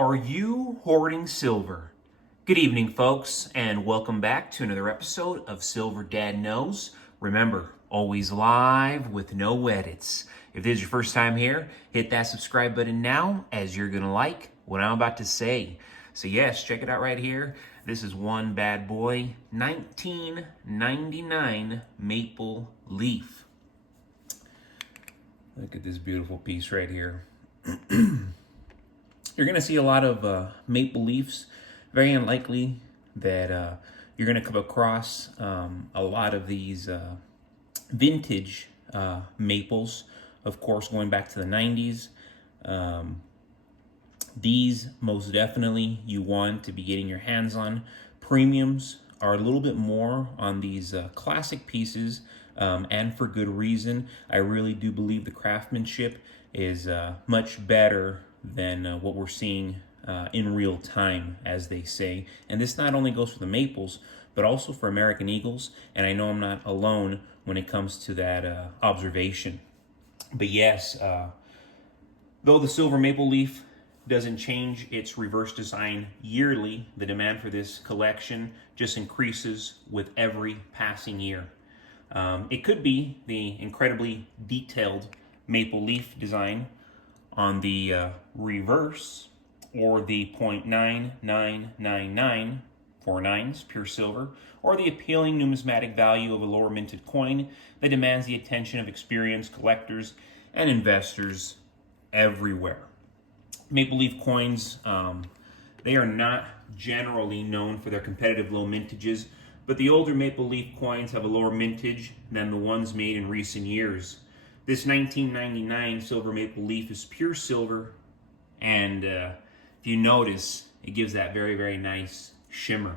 Are you hoarding silver? Good evening, folks, and welcome back to another episode of Silver Dad Knows. Remember, always live with no edits. If this is your first time here, hit that subscribe button now, as you're going to like what I'm about to say. So yes, check it out right here. This is one bad boy, 1999 maple leaf. Look at this beautiful piece right here. You're going to see a lot of maple leafs. Very unlikely that you're going to come across a lot of these vintage maples, of course, going back to the 90s. These most definitely you want to be getting your hands on. Premiums are a little bit more on these classic pieces, and for good reason. I really do believe the craftsmanship is much better than what we're seeing in real time, as they say. And this not only goes for the maples, but also for American eagles. And I know I'm not alone when it comes to that observation. But yes, though the silver maple leaf doesn't change its reverse design yearly, the demand for this collection just increases with every passing year. It could be the incredibly detailed maple leaf design on the reverse, or the 0.9999 pure silver, or the appealing numismatic value of a lower minted coin that demands the attention of experienced collectors and investors everywhere. Maple leaf coins, they are not generally known for their competitive low mintages, but the older maple leaf coins have a lower mintage than the ones made in recent years. This 1999 silver maple leaf is pure silver, and if you notice, it gives that very, very nice shimmer.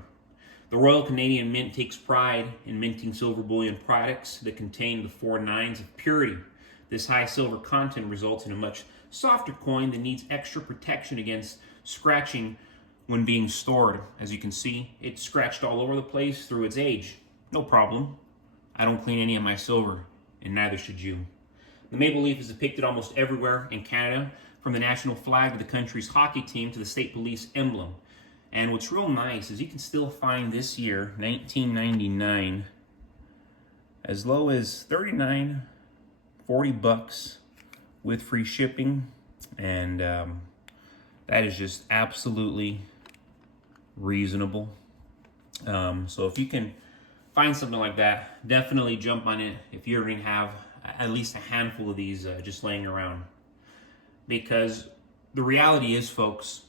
The Royal Canadian Mint takes pride in minting silver bullion products that contain the 4 nines of purity. This high silver content results in a much softer coin that needs extra protection against scratching when being stored. As you can see, it's scratched all over the place through its age. No problem. I don't clean any of my silver, and neither should you. The maple leaf is depicted almost everywhere in Canada, from the national flag to the country's hockey team to the state police emblem. And what's real nice is you can still find this year, 1999, as low as $39, $40 with free shipping. And that is just absolutely reasonable. So if you can find something like that, definitely jump on it if you already have at least a handful of these just laying around. Because the reality is, folks,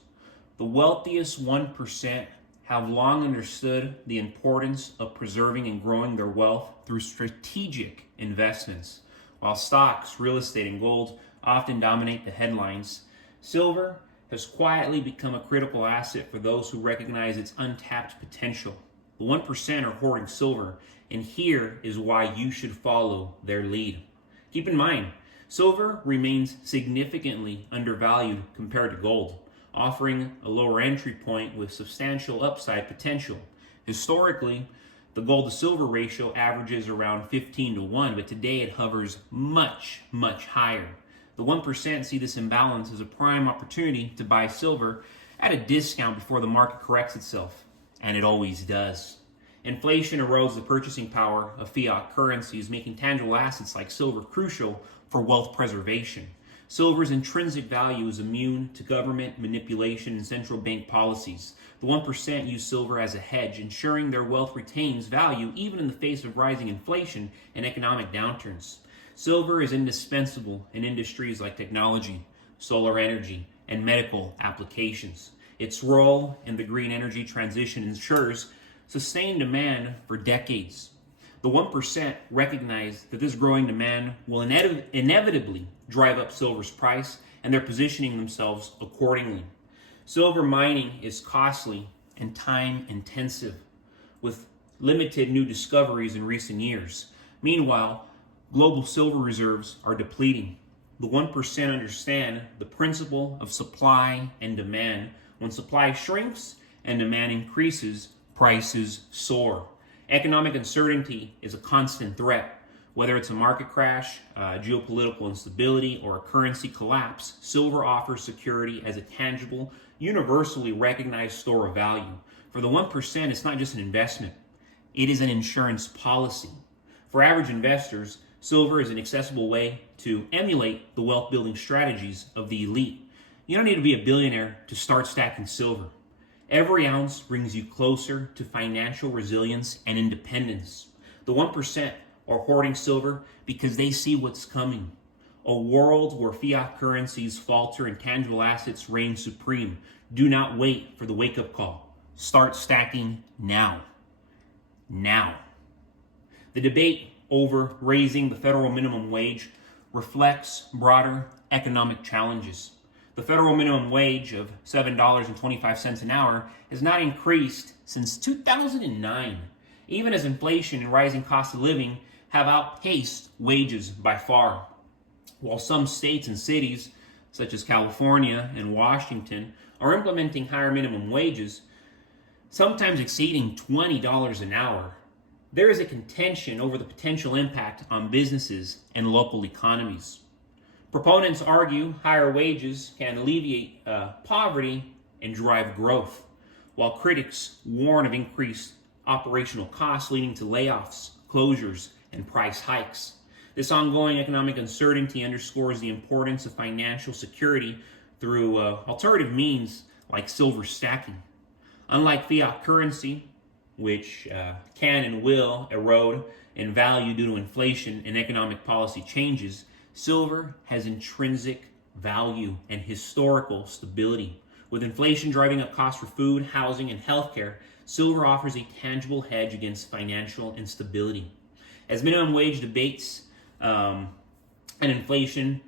the wealthiest 1% have long understood the importance of preserving and growing their wealth through strategic investments. While stocks, real estate, and gold often dominate the headlines, silver has quietly become a critical asset for those who recognize its untapped potential. The 1% are hoarding silver, and here is why you should follow their lead. Keep in mind, silver remains significantly undervalued compared to gold, offering a lower entry point with substantial upside potential. Historically, the gold to silver ratio averages around 15-1, but today it hovers much, much higher. The 1% see this imbalance as a prime opportunity to buy silver at a discount before the market corrects itself, and it always does. Inflation erodes the purchasing power of fiat currencies, making tangible assets like silver crucial for wealth preservation. Silver's intrinsic value is immune to government manipulation and central bank policies. The 1% use silver as a hedge, ensuring their wealth retains value even in the face of rising inflation and economic downturns. Silver is indispensable in industries like technology, solar energy, and medical applications. Its role in the green energy transition ensures sustained demand for decades. The 1% recognize that this growing demand will inevitably drive up silver's price, and they're positioning themselves accordingly. Silver mining is costly and time intensive, with limited new discoveries in recent years. Meanwhile, global silver reserves are depleting. The 1% understand the principle of supply and demand. When supply shrinks and demand increases, prices soar. Economic uncertainty is a constant threat. Whether it's a market crash, geopolitical instability, or a currency collapse, silver offers security as a tangible, universally recognized store of value. For the 1%, it's not just an investment, it is an insurance policy. For average investors, silver is an accessible way to emulate the wealth building strategies of the elite. You don't need to be a billionaire to start stacking silver. Every ounce brings you closer to financial resilience and independence. The 1% are hoarding silver because they see what's coming. A world where fiat currencies falter and tangible assets reign supreme. Do not wait for the wake-up call. Start stacking now. Now. The debate over raising the federal minimum wage reflects broader economic challenges. The federal minimum wage of $7.25 an hour has not increased since 2009, even as inflation and rising cost of living have outpaced wages by far. While some states and cities, such as California and Washington, are implementing higher minimum wages, sometimes exceeding $20 an hour, there is a contention over the potential impact on businesses and local economies. Proponents argue higher wages can alleviate poverty and drive growth, while critics warn of increased operational costs leading to layoffs, closures, and price hikes. This ongoing economic uncertainty underscores the importance of financial security through alternative means like silver stacking. Unlike fiat currency, which can and will erode in value due to inflation and economic policy changes, silver has intrinsic value and historical stability. With inflation driving up costs for food, housing, and healthcare, silver offers a tangible hedge against financial instability. As minimum wage debates and inflation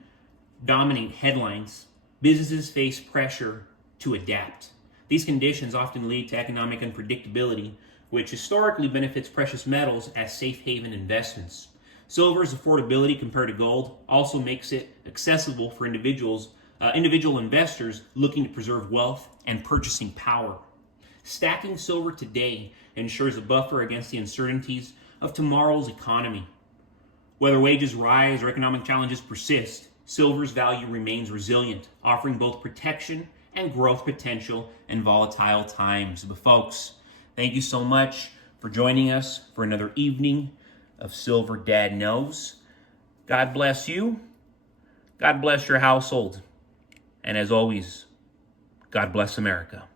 dominate headlines, businesses face pressure to adapt. These conditions often lead to economic unpredictability, which historically benefits precious metals as safe haven investments. Silver's affordability compared to gold also makes it accessible for individual investors looking to preserve wealth and purchasing power. Stacking silver today ensures a buffer against the uncertainties of tomorrow's economy. Whether wages rise or economic challenges persist, silver's value remains resilient, offering both protection and growth potential in volatile times. But folks, thank you so much for joining us for another evening of Silver Dad Knows. God bless you. God bless your household. And as always, God bless America.